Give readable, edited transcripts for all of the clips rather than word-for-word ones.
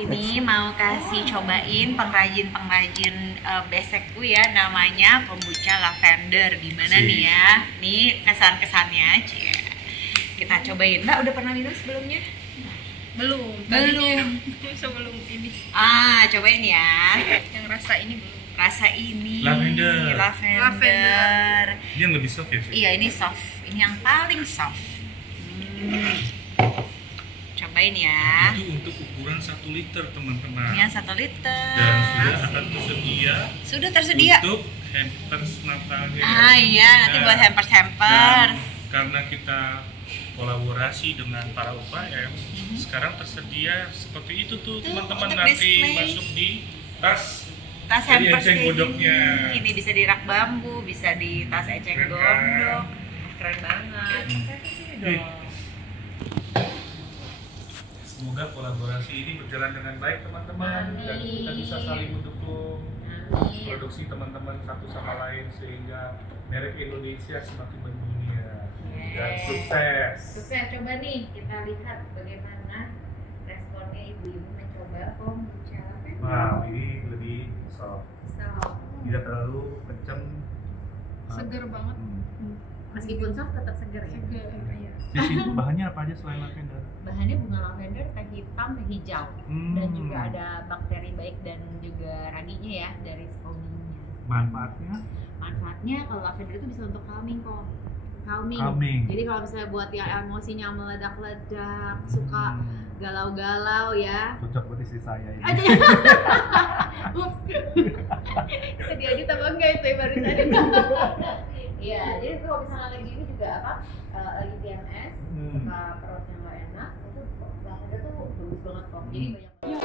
Ini mau kasih cobain pengrajin besekku ya, namanya kombucha lavender. Gimana nih ya? Nih kesan-kesannya, kita cobain. Mbak udah pernah minum sebelumnya? Belum. Sebelum ini. Cobain ya. Yang rasa ini belum. Rasa ini lavender. Ini yang lebih soft ya? Iya, ini soft. Ini yang paling soft. Cobain ya. Itu untuk ukuran 1 liter teman-teman. Ini yang 1 liter. Dan sudah akan tersedia. Untuk hampers Natalnya. Iya, nanti buat hampers. Karena kita kolaborasi dengan para UKM, sekarang tersedia seperti itu tuh teman-teman, nanti display. masuk di tas Hampers eceng godoknya. ini bisa di rak bambu, bisa di tas eceng Keren, gondok. Keren banget. Semoga kolaborasi ini berjalan dengan baik teman-teman, dan kita bisa saling mendukung produksi teman-teman satu sama lain sehingga merek Indonesia semakin mendunia dan sukses. Sukses. Coba nih kita lihat bagaimana responnya ibu-ibu mencoba kombucha lavender. Wow, ini lebih soft, tidak terlalu kenceng, Seger banget. Meskipun soft tetap seger ya. Iya. Sisi bahannya apa aja selain lavender? Bahannya bunga lavender, teh hitam, teh hijau, dan juga ada bakteri baik dan juga radinya ya dari scobianya. Manfaatnya kalau lavender itu bisa untuk calming kok. Calming. Jadi kalau misalnya buat yang emosinya meledak-ledak, suka galau-galau ya. Cocok buat istri saya ini. Tadi aja tambah enggak itu barusan. Iya, jadi kalau misalnya lagi ini juga lagi PMS, suka perutnya nggak enak, itu lavender tuh bagus banget kok. Jadi banyak.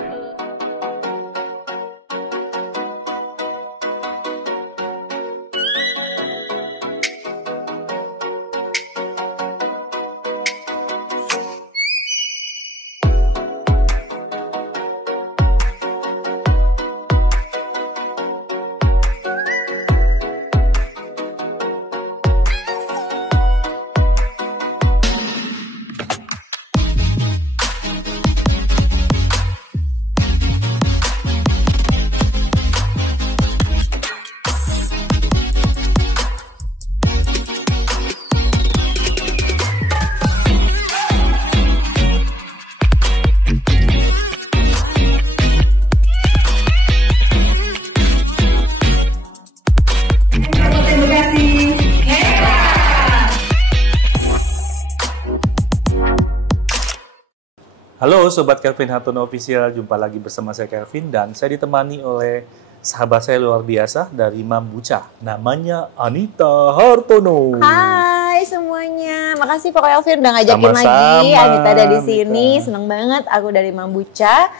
Halo Sobat Kelvin Hartono Official, jumpa lagi bersama saya Kelvin dan saya ditemani oleh sahabat saya luar biasa dari Mambucha, namanya Anita Hartono. Hai semuanya, makasih Pak Kelvin udah ngajakin lagi. Anita ada di sini, seneng banget. Aku dari Mambucha,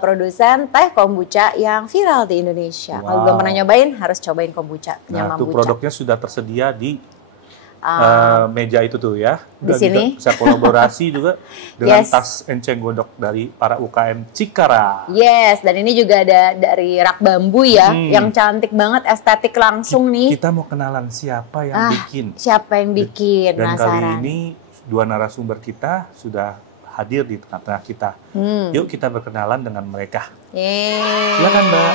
produsen teh kombucha yang viral di Indonesia. Kalau belum pernah nyobain, harus cobain kombucha. Nah, itu Mambucha. produknya sudah tersedia di meja itu tuh ya. Di sini bisa kolaborasi juga dengan tas enceng gondok dari para UKM Cikara. Yes, dan ini juga ada dari rak bambu ya, yang cantik banget, estetik langsung nih. Kita mau kenalan siapa yang bikin. Siapa yang bikin? Dan penasaran. kali ini dua narasumber kita sudah hadir di tengah-tengah kita. Yuk kita berkenalan dengan mereka. Silakan Mbak.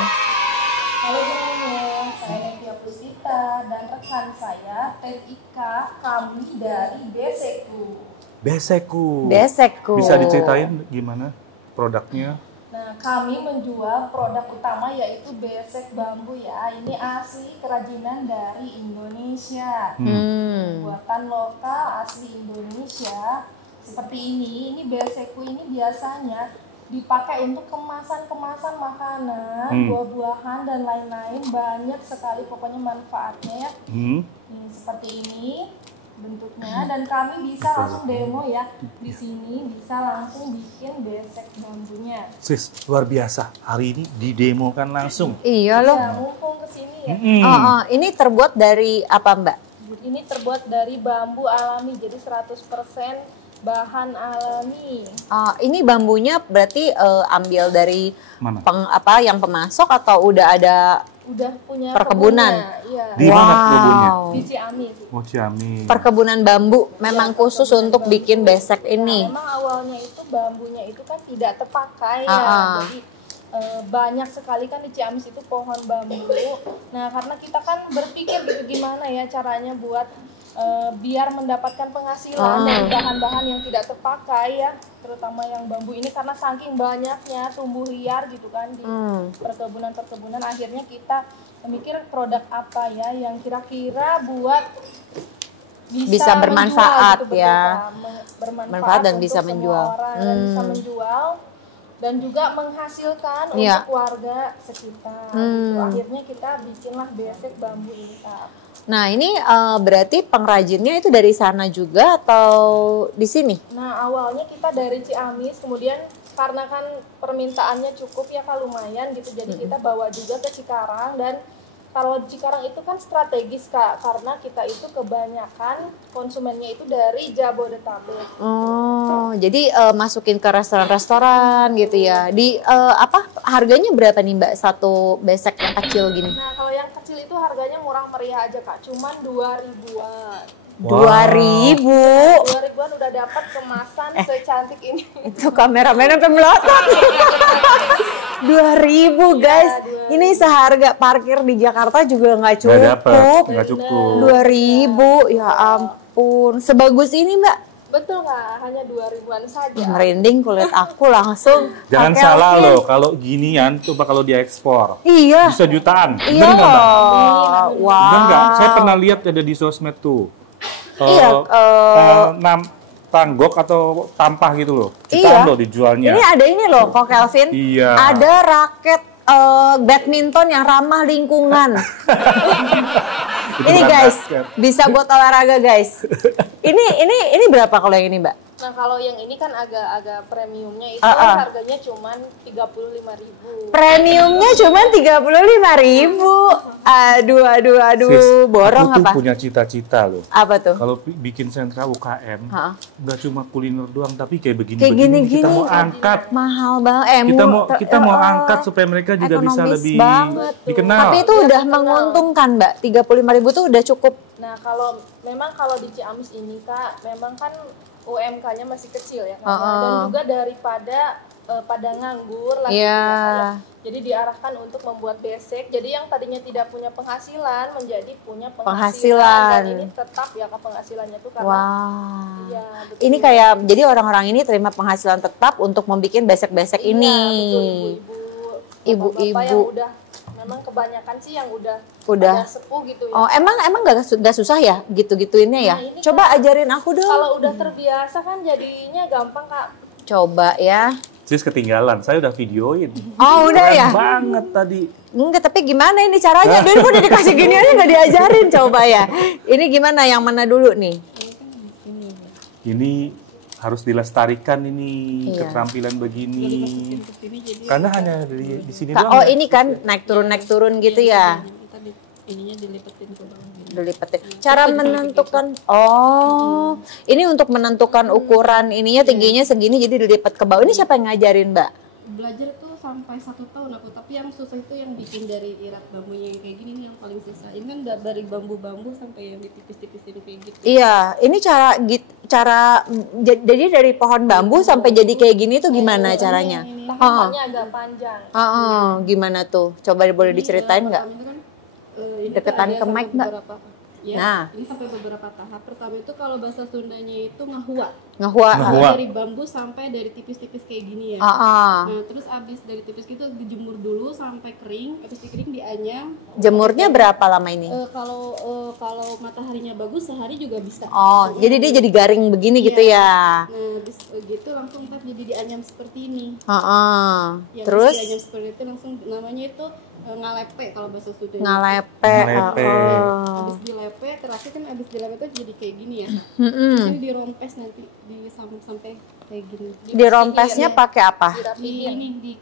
Halo semuanya, saya Nevia Pusita dan rekan saya Teh Ika, kami dari Beseku. Beseku. Bisa diceritain gimana produknya? Nah, kami menjual produk utama yaitu besek bambu ya. Ini asli kerajinan dari Indonesia. Buatan lokal asli Indonesia. Seperti ini beseku ini biasanya dipakai untuk kemasan-kemasan makanan, buah-buahan dan lain-lain. Banyak sekali pokoknya manfaatnya ya. Ini seperti ini bentuknya, dan kami bisa langsung demo ya. Di sini bisa langsung bikin besek bambunya. Sis, luar biasa. Hari ini didemokan langsung. Iya loh. Ya, mumpung kesini ya. Ini terbuat dari apa Mbak? Ini terbuat dari bambu alami, jadi 100% bahan alami. Ini bambunya berarti ambil dari Mana? yang pemasok atau udah ada udah punya perkebunan. Iya. Di mana kebunnya? Di Ciamis. Oh, Ciamis. Perkebunan bambu memang khusus untuk bikin besek ini. Memang awalnya itu bambunya itu kan tidak terpakai ya. Jadi banyak sekali kan di Ciamis itu pohon bambu. Nah, karena kita kan berpikir gitu gimana ya caranya buat biar mendapatkan penghasilan dari bahan-bahan yang tidak terpakai ya, terutama yang bambu ini karena saking banyaknya tumbuh liar gitu kan di perkebunan, akhirnya kita memikir produk apa ya yang kira-kira buat bisa bermanfaat menjual, gitu, ya, bermanfaat dan bisa menjual, dan bisa menjual dan juga menghasilkan untuk warga sekitar. Gitu. Akhirnya kita bikinlah besek bambu ini, Kak. Nah, ini berarti pengrajinnya itu dari sana juga atau di sini? Nah, awalnya kita dari Ciamis, kemudian karena kan permintaannya cukup ya Kak, lumayan gitu. Jadi kita bawa juga ke Cikarang, dan kalau di Cikarang itu kan strategis Kak, karena kita itu kebanyakan konsumennya itu dari Jabodetabek. Oh, jadi masukin ke restoran-restoran gitu ya. Di harganya berapa nih Mbak satu besek yang kecil gini? Nah, kalau yang kecil itu harganya murah meriah aja Kak, cuman 2.000-an. 2.000 udah dapat kemasan secantik ini. Itu kameramen sampai melotot. 2.000 guys. Ini seharga parkir di Jakarta juga nggak cukup. Nggak cukup. 2.000, ya ampun. Sebagus ini Mbak? Betul Kak, hanya 2.000-an saja. Merinding kulit aku langsung. Jangan salah loh, kalau ginian coba kalau diekspor. Iya. Bisa jutaan. Iya Bener nggak, Mbak? Wow. Bener nggak? Saya pernah lihat ada di sosmed tuh. Iya. Tanggok atau tampah gitu loh. Iya. Jutaan loh dijualnya. Ini ada ini loh, kok Kelvin. Iya. Ada raket badminton yang ramah lingkungan. Ini guys, bisa buat olahraga guys. Ini berapa kalau yang ini Mbak? Nah, kalau yang ini kan agak premiumnya itu harganya cuman 35.000. Premiumnya cuman 35.000. Aduh, Sis, borong aku tuh apa? punya cita-cita loh. Apa tuh? Kalau bikin sentra UKM, nggak cuma kuliner doang, tapi kayak begini, gini. kita mau angkat. Mahal banget. Kita mau angkat supaya mereka juga bisa lebih dikenal. Tapi itu udah menguntungkan Mbak. 35.000 tuh udah cukup. Nah, kalau di Ciamis ini Kak, memang kan UMK-nya masih kecil ya Kak. Dan juga daripada pada nganggur lagi jadi diarahkan untuk membuat besek. Jadi yang tadinya tidak punya penghasilan menjadi punya penghasilan. Dan ini tetap ya Kak penghasilannya tuh karena iya, ini kayak jadi orang-orang ini terima penghasilan tetap untuk membuat besek-besek ini. Ibu-ibu yang udah memang kebanyakan sih yang udah sepuh gitu ya. Oh, emang nggak susah ya gitu-gituinnya ya? Coba ajarin aku dong. Kalau udah terbiasa kan jadinya gampang Kak. Coba ya. Sis ketinggalan, saya udah videoin. Oh, udah ya? Banget tadi. Enggak, tapi gimana ini caranya? Dulu udah dikasih gini aja nggak diajarin, coba ya. Ini gimana, yang mana dulu nih? Ini harus dilestarikan ini, keterampilan begini. Karena hanya di sini doang. Oh, ini kan naik turun gitu ya? Ininya dilipetin ke bawah. Dilipetin. Cara menentukan, ini untuk menentukan ukuran ininya tingginya segini jadi dilipat ke bawah. Ini siapa yang ngajarin Mbak? Belajar tuh sampai 1 tahun aku, tapi yang susah itu yang bikin dari irat bambunya yang kayak gini nih yang paling susah. Ini kan dari bambu-bambu sampai yang ditipis-tipisin kayak gitu. Iya, ini cara jadi dari pohon bambu sampai jadi kayak gini tuh gimana caranya? Tahapannya agak panjang. Gimana tuh? Coba boleh diceritain nggak? Deketan ke mic Mbak. Ya, nah, ini sampai beberapa tahap. Pertama itu kalau bahasa Sundanya itu ngahua. Dari bambu sampai dari tipis-tipis kayak gini ya. Nah, terus abis dari tipis gitu dijemur dulu sampai kering. Habis dikering dianyam. Jemurnya berapa lama ini? Kalau mataharinya bagus sehari juga bisa. Oh, jadi dia jadi garing begini gitu ya. Nah, habis gitu langsung jadi dianyam seperti ini. Ya, terus dianyam seperti itu langsung namanya itu ngalepe kalau bahasa Sunda. Ngalepe. Habis dilepe, terakhir kan habis dilepe itu jadi kayak gini ya. Jadi dirompes nanti sampai kayak gini. Dirompesnya pakai apa?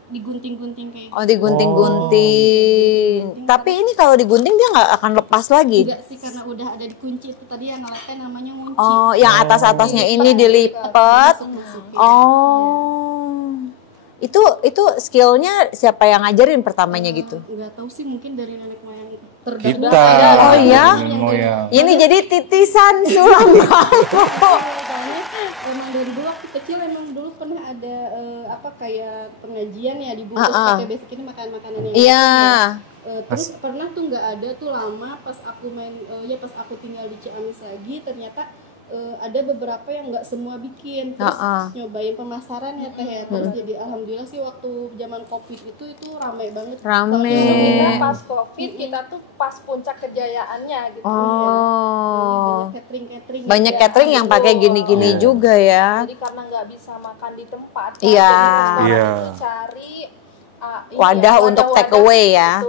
Digunting-gunting kayak. Oh, digunting-gunting. Tapi ini kalau digunting dia nggak akan lepas lagi. Enggak sih, karena udah ada dikunci itu tadi yang ngalepe namanya ngunci. Oh, yang atas-atasnya ini dilipat. Oh. Itu skillnya siapa yang ngajarin pertamanya gitu? Nggak tahu sih, mungkin dari nenek moyang kita. Oh iya? Ini jadi titisan Sulam Bambu. Emang dari dulu waktu kecil emang dulu pernah ada kayak pengajian ya dibungkus pakai basic ini makanan-makanan yang iya. Terus pernah tuh nggak ada tuh lama pas aku pas aku tinggal di Ciamis lagi, ternyata ada beberapa yang nggak semua bikin, terus nyobain pemasaran ya Teh ya. Terus jadi alhamdulillah sih waktu zaman Covid itu ramai banget. Kita pas Covid kita tuh pas puncak kejayaannya gitu. Banyak catering yang pakai gini-gini juga ya. Jadi karena nggak bisa makan di tempat, iya. Cari wadah untuk take away ya.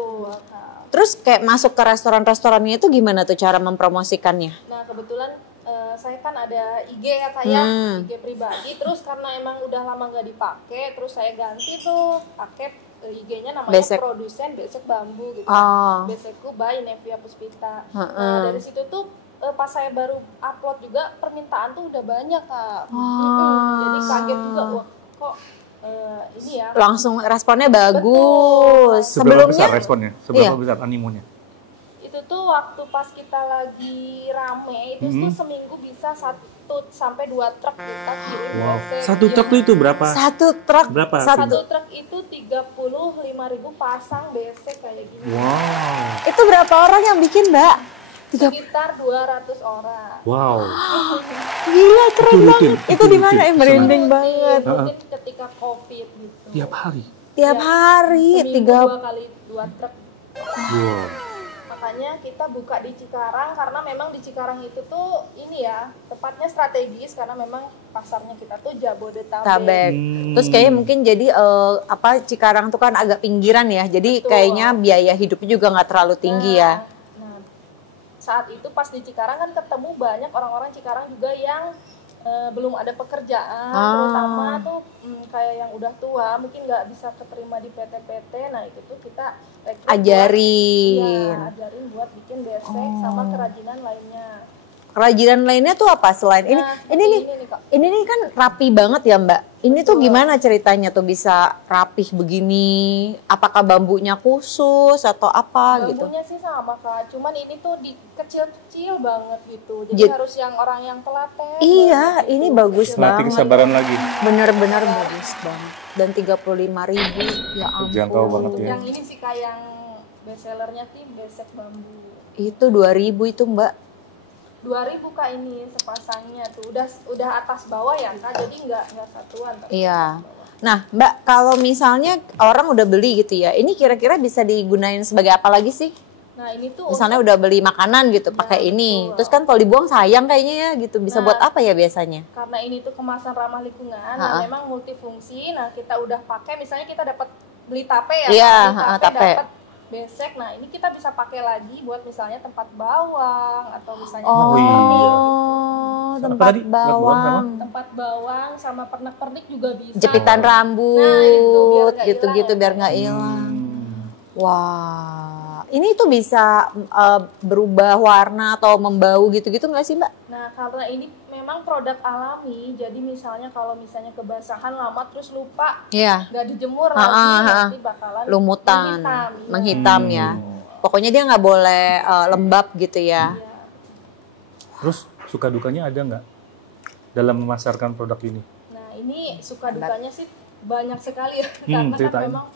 Terus kayak masuk ke restoran-restorannya itu gimana tuh cara mempromosikannya? Nah kebetulan saya kan ada IG ya kayak IG pribadi, terus karena emang udah lama nggak dipakai, terus saya ganti tuh pakai IG-nya namanya Produsen Besek Bambu gitu. Besekku by Nevia Puspita. Nah dari situ tuh pas saya baru upload juga permintaan tuh udah banyak Kak. Jadi kaget juga, wah kok ini ya. Langsung responnya bagus. Seberapa besar responnya? Seberapa besar animonya? Itu tuh waktu pas kita lagi rame itu tuh seminggu bisa 1 sampai 2 truk kita kirim. Satu truk itu berapa? Satu truk berapa? Satu truk itu 35.000 pasang besek kayak gini. Wow. Itu berapa orang yang bikin, Mbak? Sekitar 200 orang. Wow. Gila, keren banget. Itu di mana? Merinding banget. Mungkin ketika Covid gitu. Tiap hari. Tiap hari 2 kali 2 truk. Wow. Makanya kita buka di Cikarang karena memang di Cikarang itu tuh ini ya tepatnya strategis karena memang pasarnya kita tuh Jabodetabek. Terus kayaknya mungkin jadi Cikarang tuh kan agak pinggiran ya, jadi kayaknya biaya hidupnya juga nggak terlalu tinggi ya. Nah saat itu pas di Cikarang kan ketemu banyak orang-orang Cikarang juga yang belum ada pekerjaan, terutama tuh kayak yang udah tua mungkin nggak bisa keterima di PT-PT. Nah itu tuh kita ajarin buat bikin besek sama kerajinan lainnya. Kerajinan lainnya tuh apa selain ini? Ini nih kan rapi banget ya Mbak. Ini tuh gimana ceritanya tuh bisa rapih begini? Apakah bambunya khusus atau apa gitu? Bambunya sih sama Kak, cuman ini tuh kecil-kecil banget gitu. Jadi harus yang orang yang telaten. Iya, ini gitu. Bagus banget. Latih kesabaran lagi. Bener-bener bagus banget. Dan 35.000, ya ampun. Terjangkau banget ya. Yang ini sih Kak yang bestsellernya sih besek bambu. Itu 2.000 itu Mbak. 2.000 Kak ini sepasangnya tuh udah atas bawah ya Kak, jadi nggak satuan. Iya. Nah Mbak, kalau misalnya orang udah beli gitu ya, ini kira-kira bisa digunain sebagai apa lagi sih? Nah ini tuh misalnya udah beli makanan gitu pakai ini, terus kan kalau dibuang sayang kayaknya ya gitu, bisa buat apa ya biasanya? Karena ini tuh kemasan ramah lingkungan, nah memang multifungsi. Nah kita udah pakai, misalnya kita dapat beli tape ya, iya, tape dapat besek. Nah ini kita bisa pakai lagi buat misalnya tempat bawang atau misalnya tempat bawang sama pernak-pernik juga bisa. Jepitan rambut, gitu-gitu biar nggak hilang. Wah, ini tuh bisa berubah warna atau membau gitu-gitu nggak sih Mbak? Nah karena ini memang produk alami, jadi misalnya kalau misalnya kebasahan lama terus lupa nggak dijemur lagi, nanti bakalan lumutan, menghitam ya. Pokoknya dia nggak boleh lembab gitu ya. Terus suka dukanya ada nggak dalam memasarkan produk ini? Nah ini suka dukanya sih banyak sekali ya, karena kan memang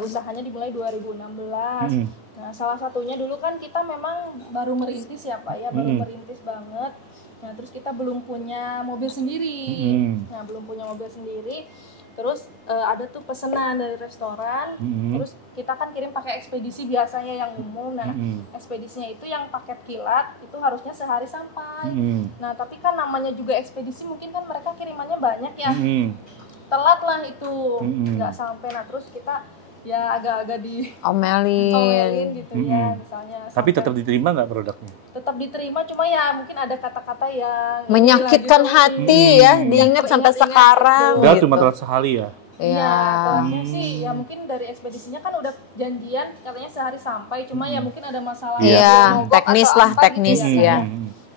usahanya dimulai 2016. Nah salah satunya dulu kan kita memang baru merintis ya Pak ya, baru merintis banget. Nah terus kita belum punya mobil sendiri. Nah belum punya mobil sendiri. Terus ada tuh pesanan dari restoran. Terus kita kan kirim pakai ekspedisi biasanya yang umum. Nah ekspedisinya itu yang paket kilat itu harusnya sehari sampai. Nah tapi kan namanya juga ekspedisi, mungkin kan mereka kirimannya banyak ya. Telat lah itu, nggak sampai. Nah terus kita ya agak-agak diomelin gitu ya misalnya. Tapi tetap diterima nggak produknya? Tetap diterima, cuma ya mungkin ada kata-kata yang menyakitkan hati ya, diingat sampai sekarang. Udah cuma telat sekali ya? Iya, telatnya sih ya mungkin dari ekspedisinya kan udah janjian katanya sehari sampai, cuma ya mungkin ada masalah. Iya, teknis lah, teknis ya.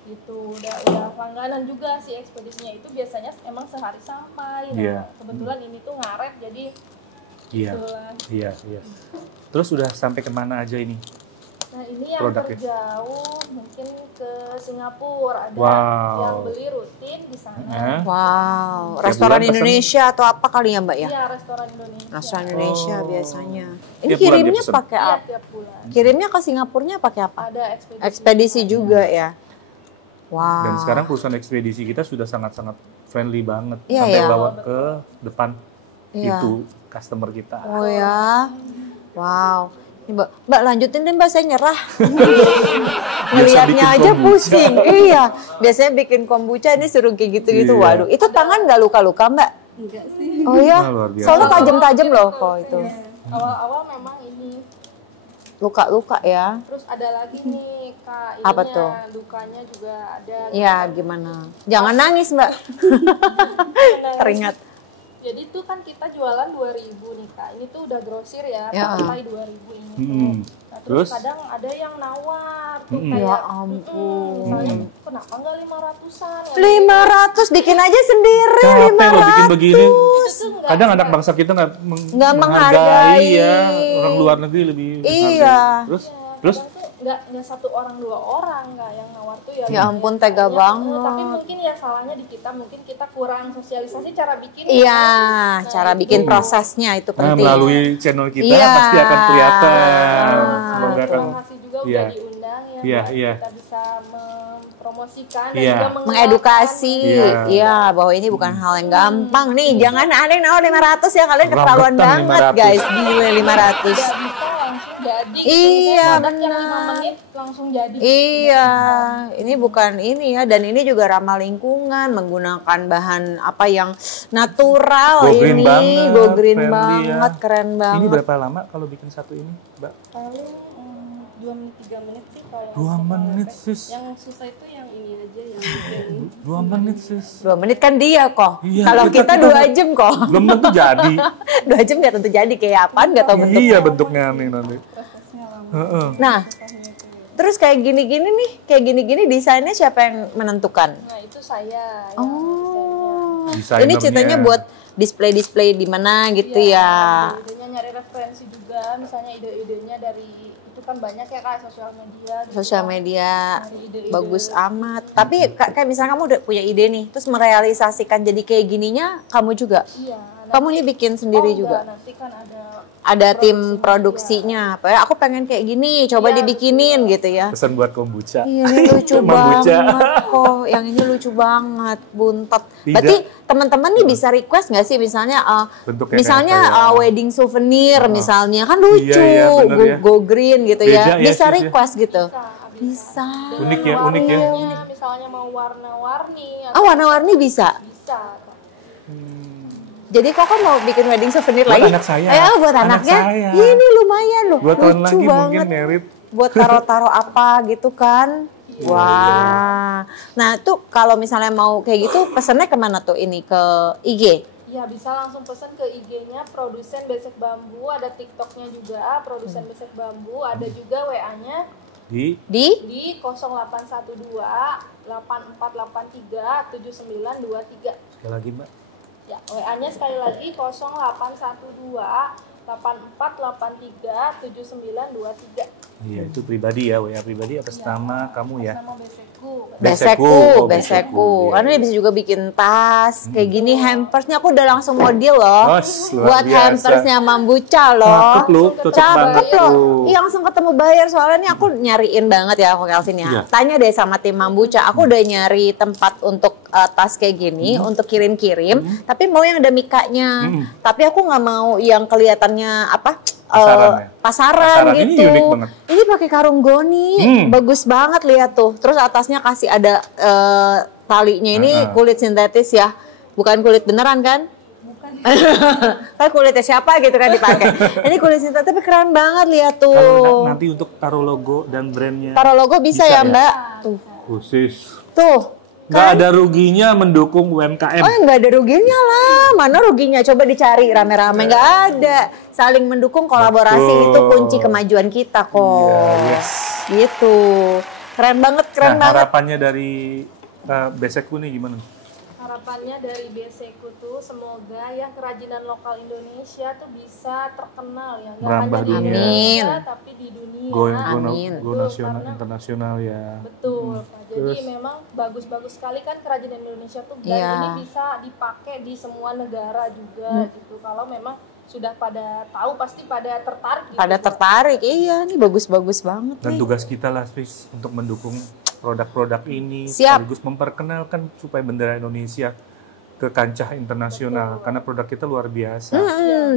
Gitu. gitu. Udah langganan juga si ekspedisinya itu biasanya emang sehari sampai. Nah, kebetulan ini tuh ngaret jadi Iya. Terus udah sampai kemana aja ini? Nah ini yang terjauh mungkin ke Singapura, ada yang beli rutin di sana. Wow, restoran Indonesia atau apa kali ya Mbak ya? Iya, restoran Indonesia. Restoran Indonesia biasanya. Ini kirimnya pakai apa? Tiap bulan. Kirimnya ke Singapurnya pakai apa? Ada ekspedisi juga ya. Wow. Dan sekarang perusahaan ekspedisi kita sudah sangat-sangat friendly banget, sampai bawa ke depan itu customer kita. Oh ya, wow. Mbak lanjutin deh Mbak, saya nyerah. Ngeliatnya aja pusing. Iya, biasanya bikin kombucha ini suruh kayak gitu-gitu. Waduh, itu tangan nggak luka-luka Mbak? Enggak sih. Oh ya, soalnya tajam-tajam loh kok itu. Awal-awal memang ini luka-luka ya. Terus ada lagi nih Kak, apa tuh? Lukanya juga ada. Iya, gimana? Jangan nangis Mbak. Teringat. Jadi tuh kan kita jualan 2.000 nih Kak. Ini tuh udah grosir ya, sampai 2.000 ini. Nah, terus kadang ada yang nawar tuh kayak, ya ampun. Misalnya kenapa enggak 500-an? 500 bikin aja sendiri. Capek loh bikin begini. Kadang anak bangsa kita nggak menghargai ya. Orang luar negeri lebih menghargai. Terus nggak satu orang dua orang nggak yang nawar tuh ya. Ya ampun tega banget. Tapi mungkin ya salahnya di kita, mungkin kita kurang sosialisasi cara bikin. Iya, cara bikin prosesnya itu penting. Melalui channel kita pasti akan kelihatan. Semoga akan kasih juga udah diundang ya. Kita bisa mempromosikan dan juga mengedukasi. Iya, bahwa ini bukan hal yang gampang nih. Jangan ada yang nawar 500 ya, kalian keterlaluan banget guys. Gila 500. Jadi, iya benar. 5 menit langsung jadi. Iya, ini bukan ini ya, dan ini juga ramah lingkungan, menggunakan bahan apa yang natural. Go green banget, keren banget. Ini berapa lama kalau bikin satu ini, Mbak? Paling 2-3 menit sih kalau. 2 menit sis. Yang susah itu yang ini aja yang 2 menit sis. 2 menit kan dia kok. Iya, kalau kita 2 jam kok. Belum tentu jadi. 2 jam nggak tentu jadi, kayak apaan nggak tahu bentuknya. Iya bentuknya nih nanti. Nah, terus kayak gini-gini nih, kayak gini-gini desainnya siapa yang menentukan? Nah itu saya. Ini ceritanya buat display-display di mana gitu ya. Idenya nyari referensi juga, misalnya ide-idenya dari itu kan banyak ya Kak, sosial media. Bagus amat. Tapi kayak misalnya kamu udah punya ide nih, terus merealisasikan jadi kayak gininya kamu juga? Iya. Kamu ini bikin sendiri juga? Nanti kan ada tim produksinya. Aku pengen kayak gini, coba dibikinin gitu ya. Pesan buat kombucha. Iya, ini lucu banget kok. Yang ini lucu banget, buntet. Berarti teman-teman nih bisa request nggak sih misalnya, wedding souvenir misalnya kan lucu, go green gitu ya. Bisa request gitu. Bisa. Unik ya. Misalnya mau warna-warni. Warna-warni bisa. Bisa. Jadi Koko mau bikin wedding souvenir buat lagi? Anak saya. Buat anaknya? Ini lumayan loh, 2 tahun lucu lagi banget. mungkin merit. Buat taro-taro apa gitu kan? Wah. Nah tuh kalau misalnya mau kayak gitu, pesannya kemana tuh ini? Ke IG? Iya, bisa langsung pesen ke IG-nya Produsen Besek Bambu, ada TikTok-nya juga Produsen Besek Bambu, ada juga WA-nya di 0812 8483 7923. Sekali lagi Mbak. Ya, WA-nya sekali lagi 0812 8483 7923. Iya, itu pribadi ya, WA pribadi atas nama kamu ya. Nama Beseku. Karena dia bisa juga bikin tas, kayak gini hampersnya aku udah langsung model loh. Buat hampersnya Mambucha loh. Cakep loh. Iya, langsung ketemu buyer soalnya nih aku nyariin banget ya aku Kelvin ya. Tanya deh sama tim Mambucha, aku udah nyari tempat untuk tas kayak gini untuk kirim-kirim, tapi mau yang ada mikanya. Tapi aku nggak mau yang kelihatannya apa? Pasaran gitu. Ini unik banget. Ini pakai karung goni, bagus banget lihat tuh. Terus atasnya kasih ada talinya ini kulit sintetis ya, bukan kulit beneran kan? Bukan. Kan kulitnya siapa gitu kan dipakai. Ini kulit sintetis tapi keren banget lihat tuh. Kalau nanti untuk taruh logo dan brandnya. Taruh logo bisa ya Mbak? Tuh. Khusus. Tuh. Nggak ada ruginya mendukung UMKM. Nggak ada ruginya lah. Mana ruginya? Coba dicari rame-rame. Nggak ada. Saling mendukung, kolaborasi itu kunci kemajuan kita kok. Gitu. Keren banget, keren banget. Harapannya dari Besekku nih gimana? Harapannya dari Besekku tuh semoga ya kerajinan lokal Indonesia tuh bisa terkenal ya, nggak hanya di Indonesia tapi di dunia. Go nasional, internasional ya. Betul. Jadi memang bagus-bagus sekali kan kerajinan Indonesia tuh, dan ini bisa dipakai di semua negara juga gitu. Kalau memang sudah pada tahu pasti pada tertarik gitu. Pada tertarik, iya nih bagus-bagus banget. Dan tugas kita lah Fis untuk mendukung produk-produk ini, sekaligus memperkenalkan supaya bendera Indonesia ke kancah internasional. Betul. Karena produk kita luar biasa.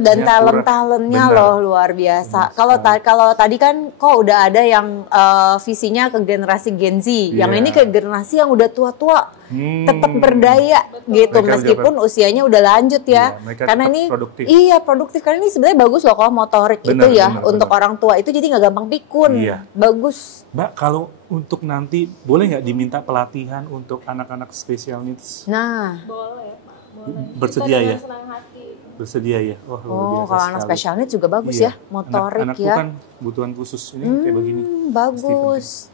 Dan talent-talentnya loh luar biasa. Kalau tadi kan kok udah ada yang visinya ke generasi Gen Z, yang ini ke generasi yang udah tua-tua, tetap berdaya. Betul. Gitu. Mereka meskipun usianya udah lanjut ya. Karena ini produktif. Iya produktif. Karena ini sebenarnya bagus loh kalau motorik itu ya untuk orang tua itu, jadi nggak gampang pikun. Iya. Bagus. Mbak, kalau untuk nanti boleh nggak diminta pelatihan untuk anak-anak special needs? Nah, boleh Pak, boleh. Bersedia ya? Senang hati. Bersedia ya? Wah, luar biasa kalau anak special needs juga bagus ya, motorik Anakku kan kebutuhan khusus ini kayak begini. Bagus.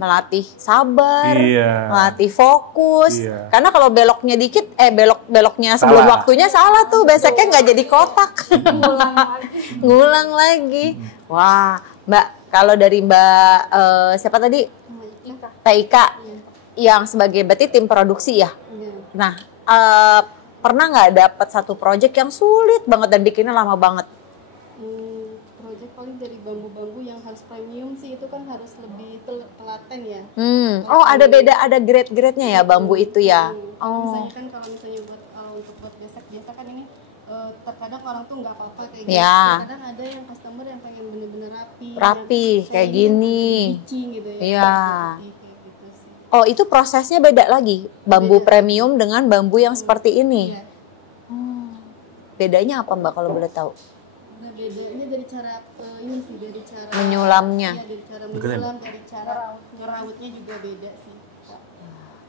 Melatih sabar, melatih fokus. Karena kalau beloknya dikit, beloknya sebelum waktunya salah tuh, beseknya nggak jadi kotak. Ngulang lagi. Wah, Mbak, kalau dari Mbak siapa tadi? Ika. Yang sebagai berarti tim produksi ya. Nah, pernah nggak dapat satu project yang sulit banget dan bikinnya lama banget? Project paling dari bambu-bambu yang harus premium sih, itu kan harus lebih telaten ya. Oh, ada grade-grade-nya ya bambu itu ya. Misalnya kan kalau misalnya untuk buat besek biasa kan ini terkadang orang tuh nggak apa-apa kayak gitu. Kadang ada yang customer yang pengen bener-bener rapi kayak gini. Gitu ya. Iya. Gitu sih. Oh, itu prosesnya beda lagi bambu premium dengan bambu yang seperti ini. Iya. Bedanya apa Mbak kalau boleh tahu? Nah, bedanya dari cara dari cara menyulamnya. Iya, dari cara menyulam, dari cara ngerawatnya juga beda sih.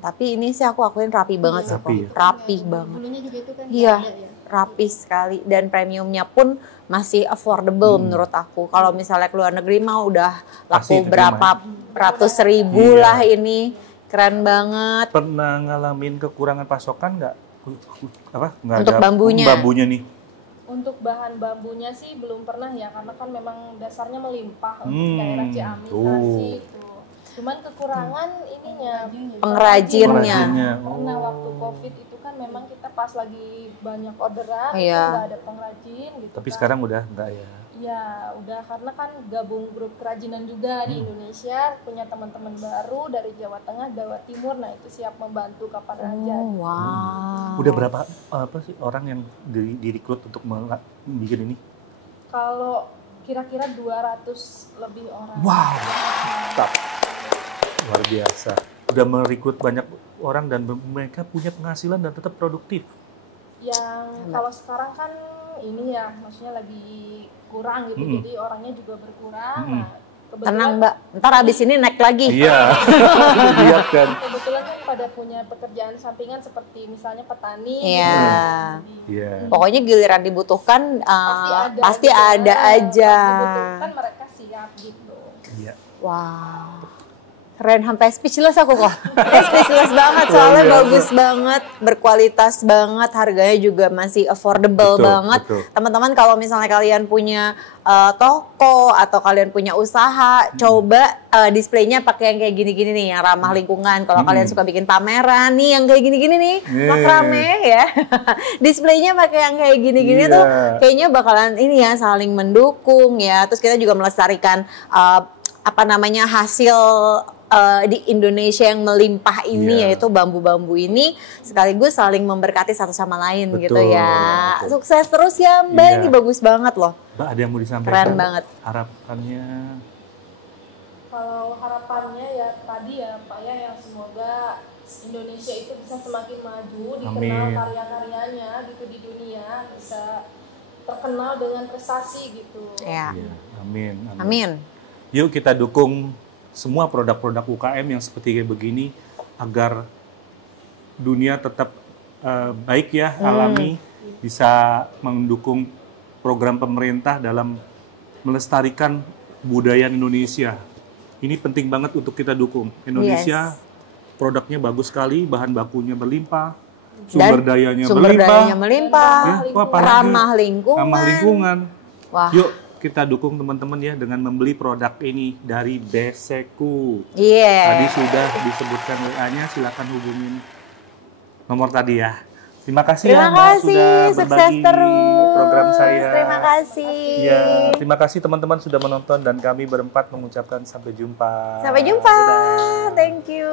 Tapi ini sih aku akuin rapi banget sih kok. Rapi banget. Bulunya juga itu kan iya. Rapi sekali dan premiumnya pun masih affordable menurut aku. Kalau misalnya ke luar negeri mah udah laku berapa ratus ribu lah ini. Keren banget. Pernah ngalamin kekurangan pasokan nggak? Nggak untuk ada bambunya nih? Untuk bahan bambunya sih belum pernah ya, karena kan memang dasarnya melimpah untuk daerah Ciamis, Tasik itu. Cuman kekurangan ininya, pengrajinnya. Karena waktu COVID itu kan memang kita pas lagi banyak orderan, nggak ada pengrajin gitu. Tapi sekarang udah nggak ya? Ya udah, karena kan gabung grup kerajinan juga di Indonesia, punya teman-teman baru dari Jawa Tengah, Jawa Timur, nah itu siap membantu kapan aja. Wow. Udah berapa orang yang direkrut untuk bikin ini? Kalau kira-kira 200 lebih orang. Wow, mantap. Luar biasa. Udah merekrut banyak orang dan mereka punya penghasilan dan tetap produktif. Yang kalau sekarang kan ini ya, maksudnya lagi kurang gitu, jadi orangnya juga berkurang. Nah, tenang Mbak, ntar abis ini naik lagi. Iya. Lihat kan. Kebetulan kan pada punya pekerjaan sampingan seperti misalnya petani. Iya. Pokoknya giliran dibutuhkan pasti ada aja. Dibutuhkan mereka siap gitu. Iya. Wow. Keren, sampai speechless aku kok. Speechless banget, soalnya bagus banget, berkualitas banget, harganya juga masih affordable banget. Teman-teman kalau misalnya kalian punya toko atau kalian punya usaha, coba displaynya pakai yang kayak gini-gini nih, yang ramah lingkungan. Kalau kalian suka bikin pameran nih, yang kayak gini-gini nih, makrame ya. Displaynya pakai yang kayak gini-gini tuh, kayaknya bakalan ini ya, saling mendukung ya. Terus kita juga melestarikan hasil di Indonesia yang melimpah ini, yaitu bambu-bambu ini, sekaligus saling memberkati satu sama lain. Betul, gitu ya. Betul. Sukses terus ya Mbak, ini bagus banget loh. Mbak, ada yang mau disampaikan? Keren banget. Harapannya? Kalau harapannya ya tadi ya Pak ya, yang semoga Indonesia itu bisa semakin maju, dikenal karya-karyanya gitu di dunia, bisa terkenal dengan prestasi gitu. Ya. Amin. Amin. Yuk kita dukung semua produk-produk UKM yang seperti kayak begini agar dunia tetap baik ya, alami, bisa mendukung program pemerintah dalam melestarikan budaya Indonesia Ini penting banget untuk kita dukung. Indonesia produknya bagus sekali, bahan bakunya berlimpah, sumber dayanya melimpah, ya, ramah lingkungan. Wah. Yuk kita dukung teman-teman ya dengan membeli produk ini dari Beseku. Tadi sudah disebutkan WA-nya, silakan hubungin nomor tadi ya. Terima kasih ya Mbak sudah berbagi program saya. Terima kasih. Ya, terima kasih teman-teman sudah menonton dan kami berempat mengucapkan sampai jumpa. Sampai jumpa. Dadah. Thank you.